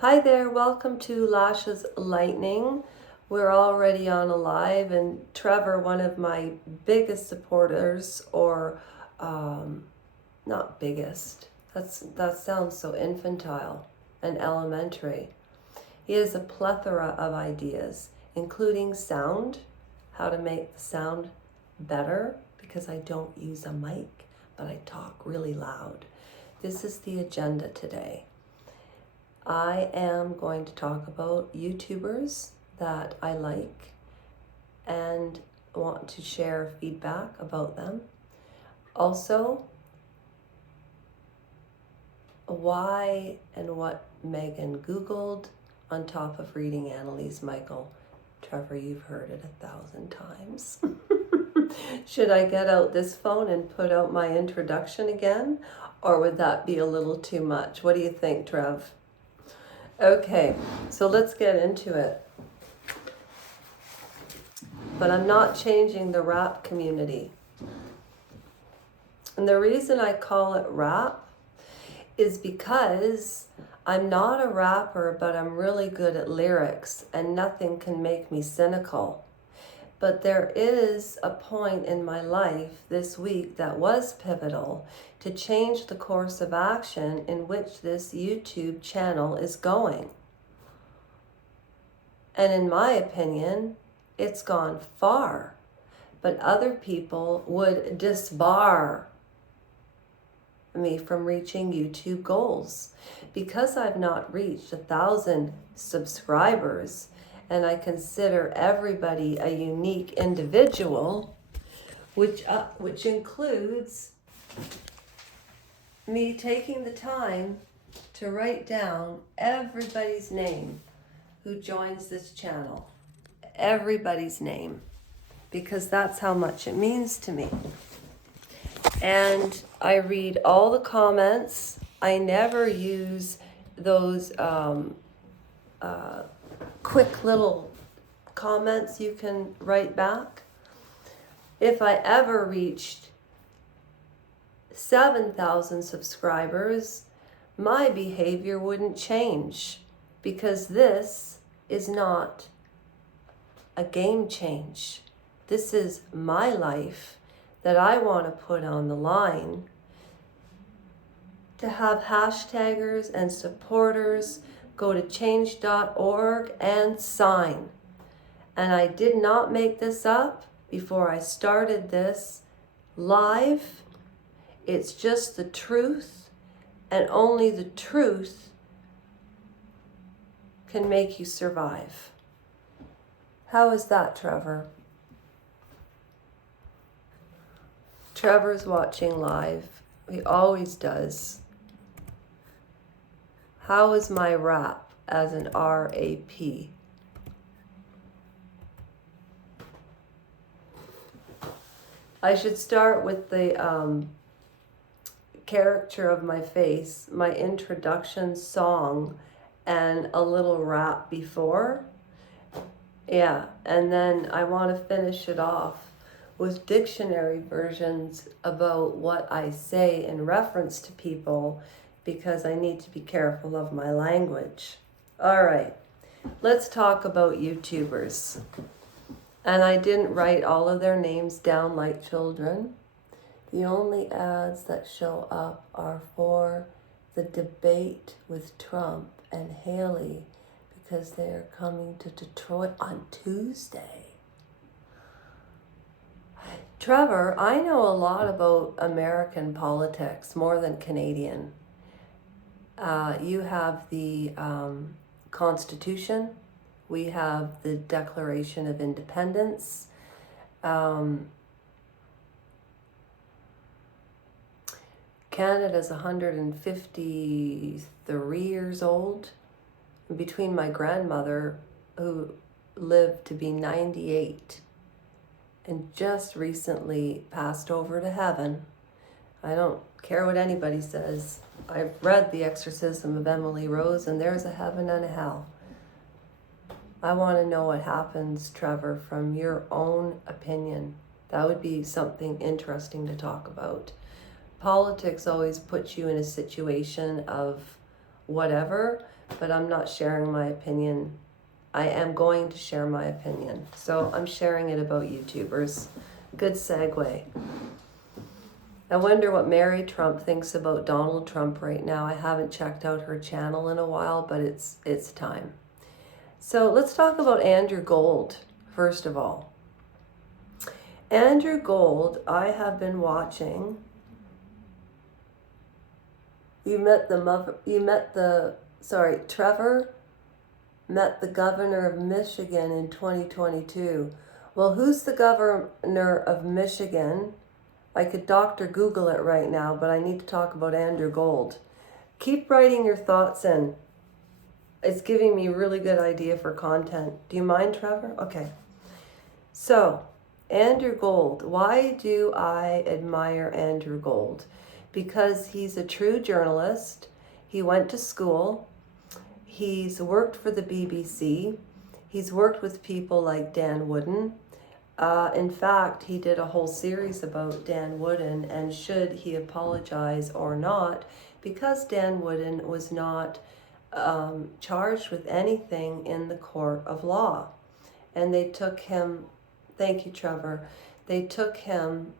Hi there, welcome to Lashes Lightning. We're already on a live, and Trevor, one of my biggest supporters, or not biggest, that sounds so infantile and elementary. He has a plethora of ideas, including sound, how to make the sound better, because I don't use a mic, but I talk really loud. This is the agenda today. I am going to talk about YouTubers that I like and want to share feedback about them. Also, why and what Meghan Googled on top of reading Annelise Micheal. Trevor, you've heard it 1,000 times. Should I get out this phone and put out my introduction again? Or would that be a little too much? What do you think, Trev? Okay, so let's get into it. But I'm not changing the rap community. And the reason I call it rap is because I'm not a rapper, but I'm really good at lyrics, and nothing can make me cynical. But there is a point in my life this week that was pivotal to change the course of action in which this YouTube channel is going. And in my opinion, it's gone far. But other people would disbar me from reaching YouTube goals. Because I've not reached 1,000 subscribers, and I consider everybody a unique individual, which includes me taking the time to write down everybody's name who joins this channel. Everybody's name. Because that's how much it means to me. And I read all the comments. I never use those quick little comments you can write back. If I ever reached 7,000 subscribers, my behavior wouldn't change, because this is not a game change. This is my life that I want to put on the line to have hashtaggers and supporters go to change.org and sign. And I did not make this up before I started this live. It's just the truth, and only the truth can make you survive. How is that, Trevor? Trevor's watching live. He always does. How is my rap as an RAP? I should start with the caricature of my face, my introduction song, and a little rap before. Yeah, and then I want to finish it off with dictionary versions about what I say in reference to people, because I need to be careful of my language. All right, let's talk about YouTubers. And I didn't write all of their names down like children. The only ads that show up are for the debate with Trump and Haley, because they are coming to Detroit on Tuesday. Trevor, I know a lot about American politics, more than Canadian. You have the Constitution. We have the Declaration of Independence. Canada's 153 years old. Between my grandmother, who lived to be 98, and just recently passed over to heaven. I don't care what anybody says. I've read The Exorcism of Emily Rose, and there's a heaven and a hell. I want to know what happens, Trevor, from your own opinion. That would be something interesting to talk about. Politics always puts you in a situation of whatever, but I'm not sharing my opinion. I am going to share my opinion. So I'm sharing it about YouTubers. Good segue. I wonder what Mary Trump thinks about Donald Trump right now. I haven't checked out her channel in a while, but it's time. So let's talk about Andrew Gold, first of all. Andrew Gold, I have been watching. Trevor met the governor of Michigan in 2022. Well, who's the governor of Michigan? I could Dr. Google it right now, but I need to talk about Andrew Gold. Keep writing your thoughts in. It's giving me a really good idea for content. Do you mind, Trevor? Okay. So, Andrew Gold. Why do I admire Andrew Gold? Because he's a true journalist. He went to school. He's worked for the BBC. He's worked with people like Dan Wooden. In fact, he did a whole series about Dan Wooden and should he apologize or not, because Dan Wooden was not charged with anything in the court of law. And they took him, thank you, Trevor, they took him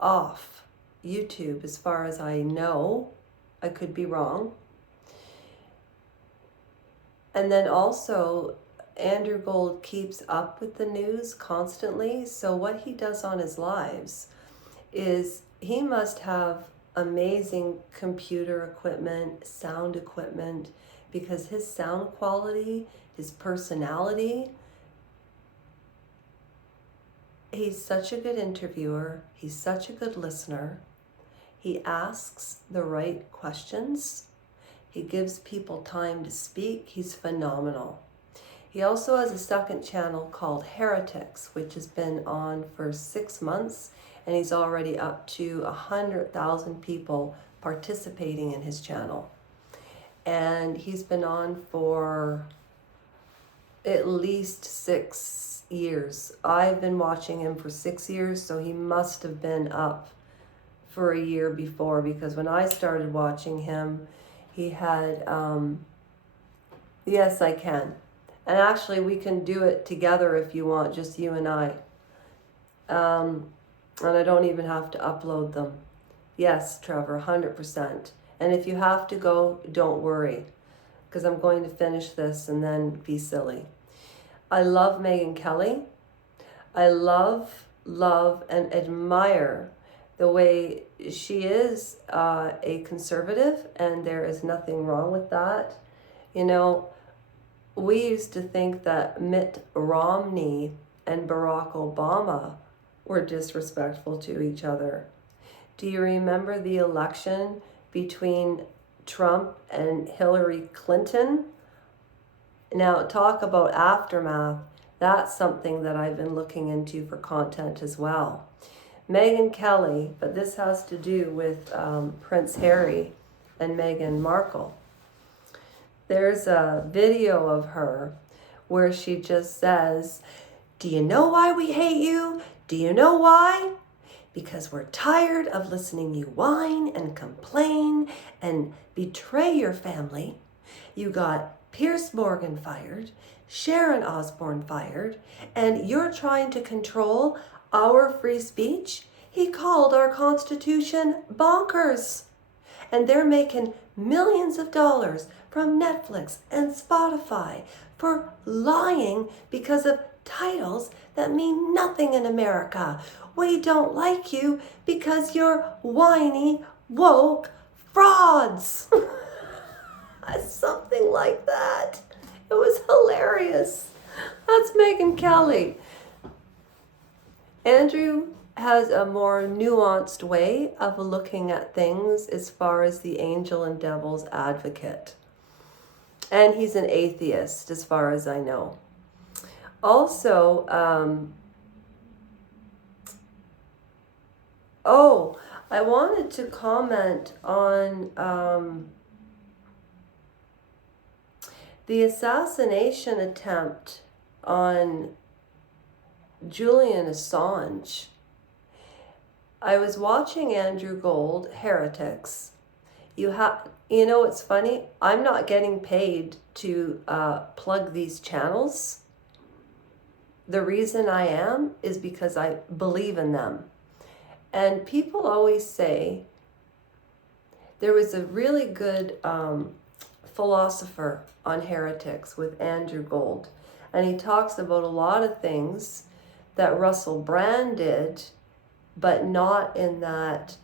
off YouTube as far as I know. I could be wrong. And then also, Andrew Gold keeps up with the news constantly. So what he does on his lives is he must have amazing computer equipment, sound equipment, because his sound quality, his personality, he's such a good interviewer. He's such a good listener. He asks the right questions. He gives people time to speak. He's phenomenal. He also has a second channel called Heretics, which has been on for 6 months, and he's already up to 100,000 people participating in his channel. And he's been on for at least 6 years. I've been watching him for 6 years, so he must have been up for a year before, because when I started watching him, he had, yes, I can. And actually, we can do it together if you want, just you and I. And I don't even have to upload them. Yes, Trevor, 100%. And if you have to go, don't worry, because I'm going to finish this and then be silly. I love Meghan Kelly. I love, and admire the way she is a conservative, and there is nothing wrong with that. You know, we used to think that Mitt Romney and Barack Obama were disrespectful to each other. Do you remember the election between Trump and Hillary Clinton? Now, talk about aftermath. That's something that I've been looking into for content as well. Meghan Kelly, but this has to do with Prince Harry and Meghan Markle. There's a video of her where she just says, "Do you know why we hate you? Do you know why? Because we're tired of listening you whine and complain and betray your family. You got Piers Morgan fired, Sharon Osbourne fired, and you're trying to control our free speech." He called our Constitution bonkers. And they're making millions of dollars from Netflix and Spotify for lying because of titles that mean nothing in America. We don't like you because you're whiny, woke frauds. Something like that. It was hilarious. That's Meghan Kelly. Andrew has a more nuanced way of looking at things as far as the angel and devil's advocate. And he's an atheist, as far as I know. Also, I wanted to comment on the assassination attempt on Julian Assange. I was watching Andrew Gold, Heretics. You You know what's funny? I'm not getting paid to plug these channels. The reason I am is because I believe in them. And people always say, there was a really good philosopher on heretics with Andrew Gold. And he talks about a lot of things that Russell Brand did, but not in that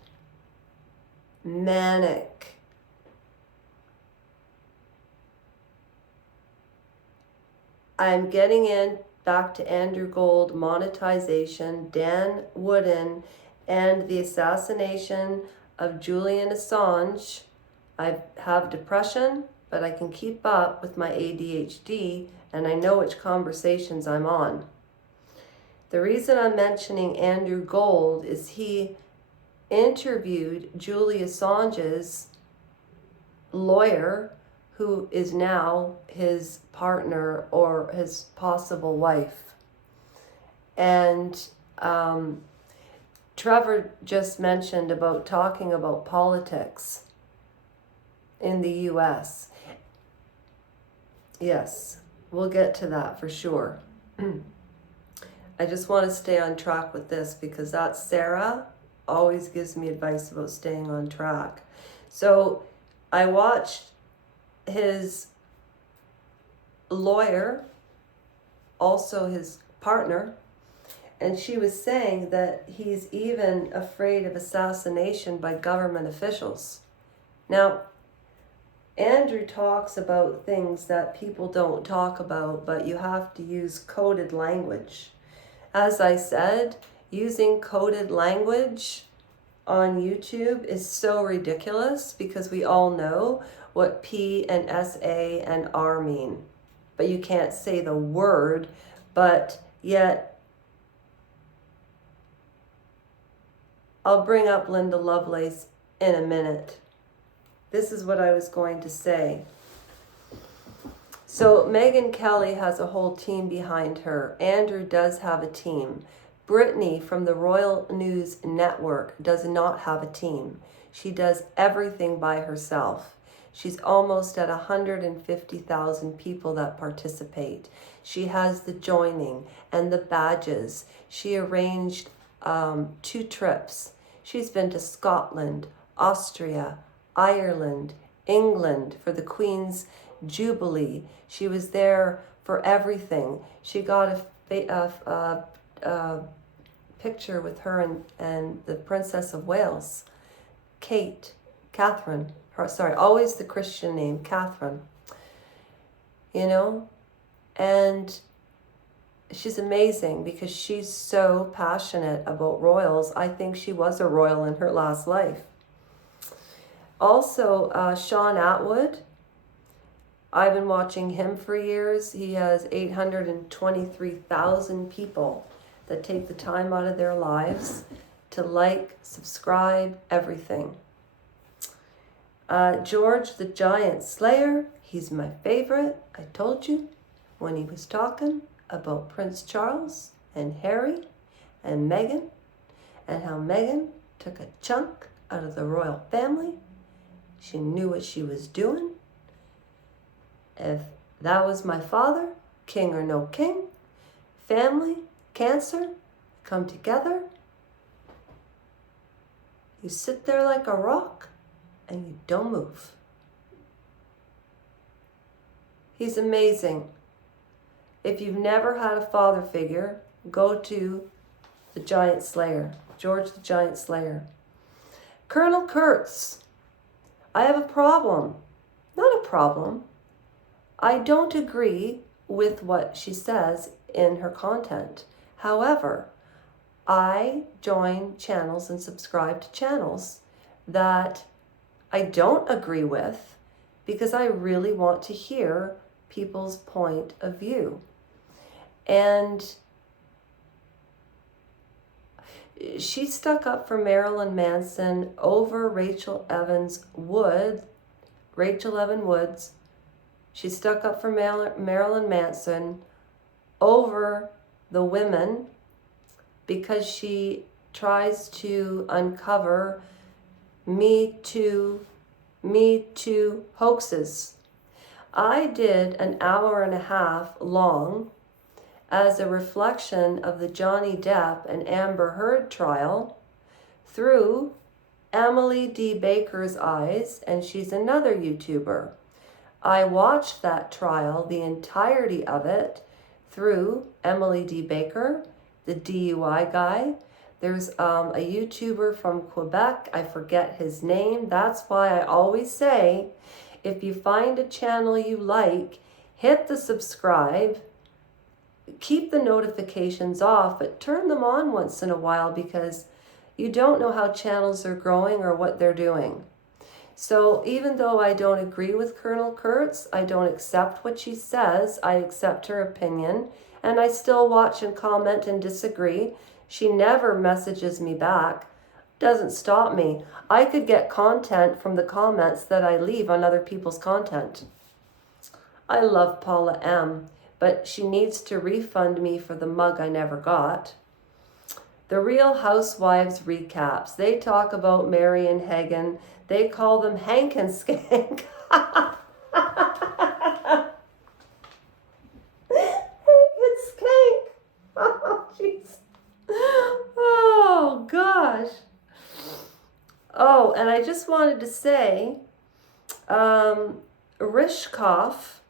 manic, I'm getting in back to Andrew Gold, monetization, Dan Wooden, and the assassination of Julian Assange. I have depression, but I can keep up with my ADHD, and I know which conversations I'm on. The reason I'm mentioning Andrew Gold is he interviewed Julian Assange's lawyer, who is now his partner or his possible wife. And Trevor just mentioned about talking about politics in the US. Yes, we'll get to that for sure. I just want to stay on track with this because that Sarah always gives me advice about staying on track. So I watched his lawyer, also his partner, and she was saying that he's even afraid of assassination by government officials. Now, Andrew talks about things that people don't talk about, but you have to use coded language. As I said, using coded language on YouTube is so ridiculous because we all know what P and SA and R mean. But you can't say the word, but yet I'll bring up Linda Lovelace in a minute. This is what I was going to say. So Meghan Kelly has a whole team behind her. Andrew does have a team. Brittany from the Royal News Network does not have a team. She does everything by herself. She's almost at 150,000 people that participate. She has the joining and the badges. She arranged 2 trips. She's been to Scotland, Austria, Ireland, England for the Queen's Jubilee. She was there for everything. She got a picture with her and the Princess of Wales, Catherine. Always the Christian name, Catherine. You know, and she's amazing because she's so passionate about royals. I think she was a royal in her last life. Also, Sean Atwood, I've been watching him for years. He has 823,000 people that take the time out of their lives to like, subscribe, everything. George the Giant Slayer, he's my favorite. I told you when he was talking about Prince Charles and Harry and Meghan and how Meghan took a chunk out of the royal family. She knew what she was doing. If that was my father, king or no king, family, cancer, come together. You sit there like a rock and you don't move. He's amazing. If you've never had a father figure, go to the Giant Slayer, George the Giant Slayer. Colonel Kurtz, I have a problem. Not a problem. I don't agree with what she says in her content. However, I join channels and subscribe to channels that I don't agree with because I really want to hear people's point of view. And she stuck up for Marilyn Manson over Rachel Evan Woods. She stuck up for Marilyn Manson over the women because she tries to uncover Me Too Me Too hoaxes. I did an hour and a half long as a reflection of the Johnny Depp and Amber Heard trial through Emily D. Baker's eyes, and she's another YouTuber. I watched that trial, the entirety of it, through Emily D. Baker, the DUI guy. There's a YouTuber from Quebec, I forget his name. That's why I always say, if you find a channel you like, hit the subscribe, keep the notifications off, but turn them on once in a while, because you don't know how channels are growing or what they're doing. So even though I don't agree with Colonel Kurtz, I don't accept what she says, I accept her opinion, and I still watch and comment and disagree. She never messages me back. Doesn't stop me. I could get content from the comments that I leave on other people's content. I love Paula M., but she needs to refund me for the mug I never got. The Real Housewives recaps. They talk about Mary and Hagen. They call them Hank and Skank. Hank and Skank. Oh, jeez. Oh, gosh. Oh, and I just wanted to say, Rishkoff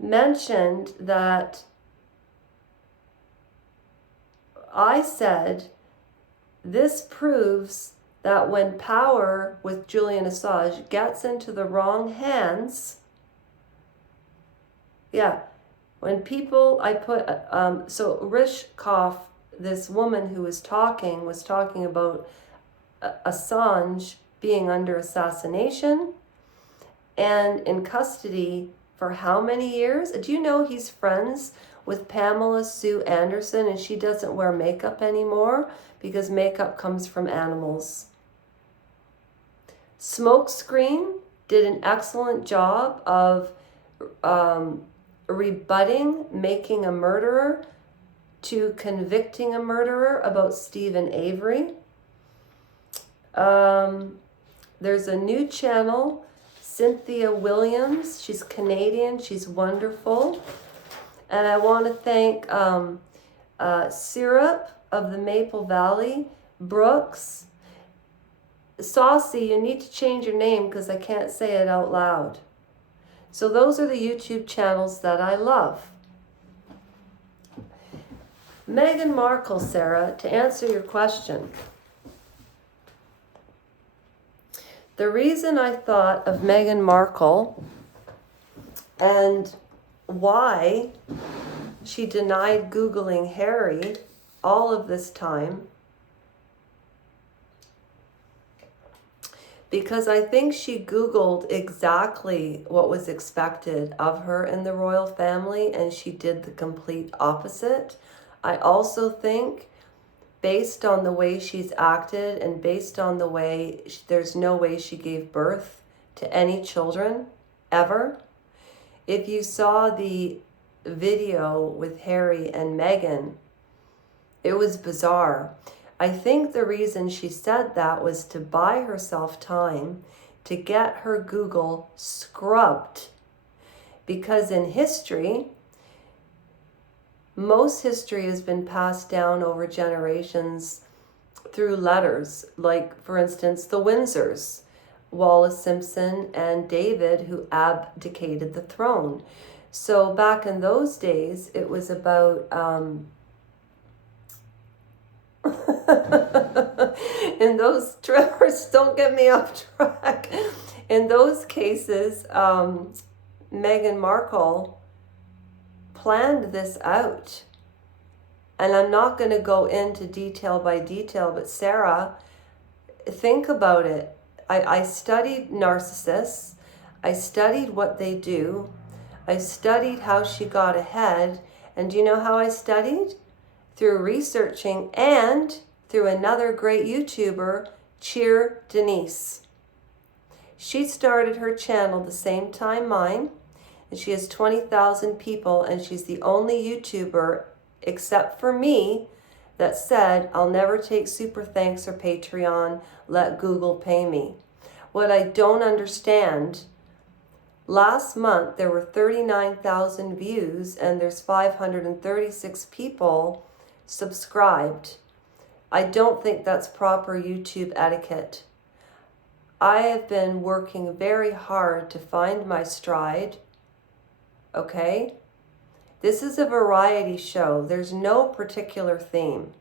mentioned that I said this proves that when power with Julian Assange gets into the wrong hands, when people, I put, so Rishkoff, this woman who was talking about Assange being under assassination and in custody for how many years? Do you know he's friends with Pamela Sue Anderson, and she doesn't wear makeup anymore because makeup comes from animals. Smokescreen did an excellent job of rebutting making a murderer to convicting a murderer about Stephen Avery. There's a new channel, Cynthia Williams. She's Canadian. She's wonderful. And I want to thank Syrup of the Maple Valley, Brooks. Saucy, you need to change your name because I can't say it out loud. So those are the YouTube channels that I love. Meghan Markle, Sarah, to answer your question. The reason I thought of Meghan Markle and why she denied Googling Harry all of this time, because I think she Googled exactly what was expected of her in the royal family, and she did the complete opposite. I also think, based on the way she's acted and based on the way, there's no way she gave birth to any children, ever. If you saw the video with Harry and Meghan, it was bizarre. I think the reason she said that was to buy herself time to get her Google scrubbed. Because in history, most history has been passed down over generations through letters. Like, for instance, the Windsors, Wallis Simpson and David, who abdicated the throne. So back in those days, it was about... in those, Trevors, don't get me off track. In those cases, Meghan Markle planned this out. And I'm not going to go into detail by detail, but Sarah, think about it. I studied narcissists. I studied what they do. I studied how she got ahead. And do you know how I studied? Through researching and through another great YouTuber, Cheer Denise. She started her channel the same time mine, and she has 20,000 people, and she's the only YouTuber, except for me, that said, I'll never take Super Thanks or Patreon, let Google pay me. What I don't understand, last month there were 39,000 views and there's 536 people subscribed. I don't think that's proper YouTube etiquette. I have been working very hard to find my stride, okay? This is a variety show. There's no particular theme.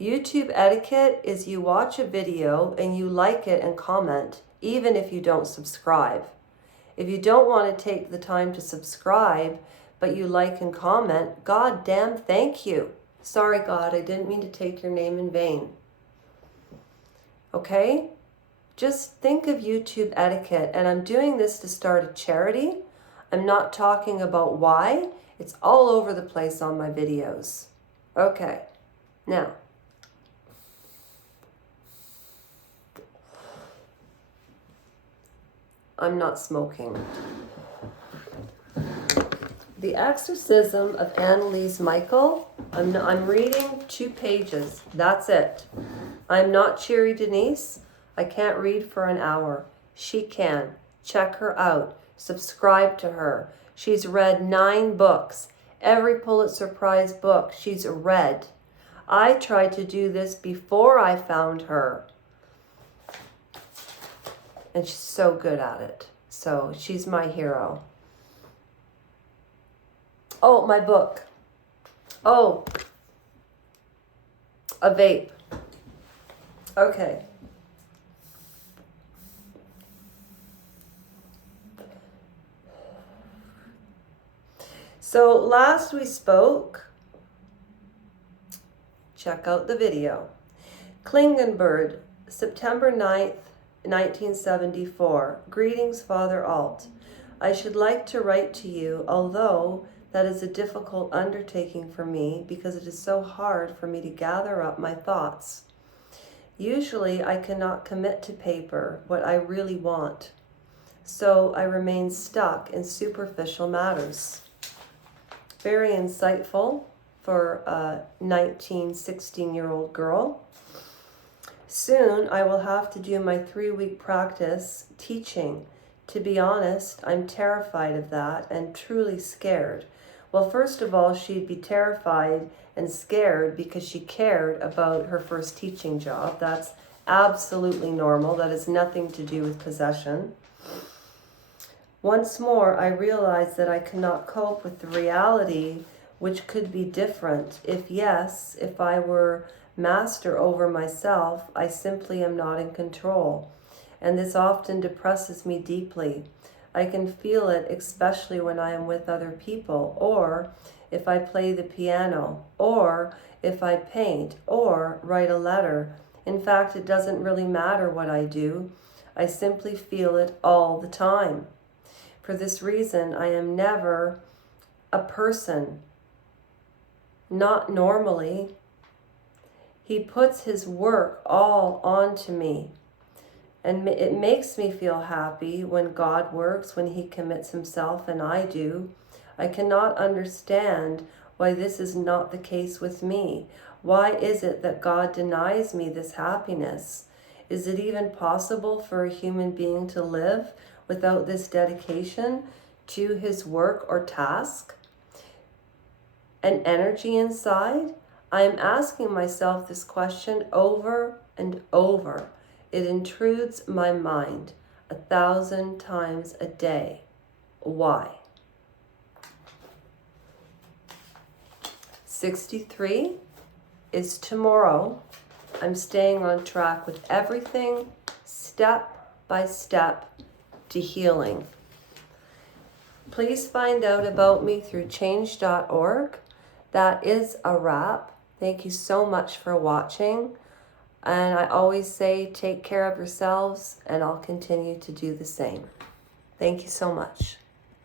YouTube etiquette is you watch a video and you like it and comment, even if you don't subscribe. If you don't want to take the time to subscribe, but you like and comment, God damn, thank you. Sorry, God, I didn't mean to take your name in vain. Okay? Just think of YouTube etiquette, and I'm doing this to start a charity. I'm not talking about why. It's all over the place on my videos. Okay, now. I'm not smoking. The Exorcism of Annelise Micheal. I'm reading 2 pages. That's it. I'm not Cheery Denise. I can't read for an hour. She can. Check her out. Subscribe to her. She's read 9 books. Every Pulitzer Prize book she's read. I tried to do this before I found her. And she's so good at it. So she's my hero. Oh, my book. Oh, a vape. Okay. So last we spoke, check out the video. Klingenberg, September 9th, 1974. Greetings, Father Alt. I should like to write to you, although that is a difficult undertaking for me because it is so hard for me to gather up my thoughts. Usually I cannot commit to paper what I really want, so I remain stuck in superficial matters. Very insightful for a 16-year-old girl. Soon I will have to do my 3-week practice teaching. To be honest, I'm terrified of that and truly scared. Well, first of all, she'd be terrified and scared because she cared about her first teaching job. That's absolutely normal. That has nothing to do with possession. Once more, I realize that I cannot cope with the reality, which could be different. If I were master over myself, I simply am not in control. And this often depresses me deeply. I can feel it, especially when I am with other people, or if I play the piano, or if I paint, or write a letter. In fact, it doesn't really matter what I do. I simply feel it all the time. For this reason, I am never a person. Not normally. He puts his work all onto me. And it makes me feel happy when God works, when he commits himself, and I do. I cannot understand why this is not the case with me. Why is it that God denies me this happiness? Is it even possible for a human being to live without this dedication to his work or task? An energy inside? I am asking myself this question over and over. It intrudes my mind 1,000 times a day. Why? 63 is tomorrow. I'm staying on track with everything, step by step, to healing. Please find out about me through change.org. That is a wrap. Thank you so much for watching. And I always say, take care of yourselves, and I'll continue to do the same. Thank you so much.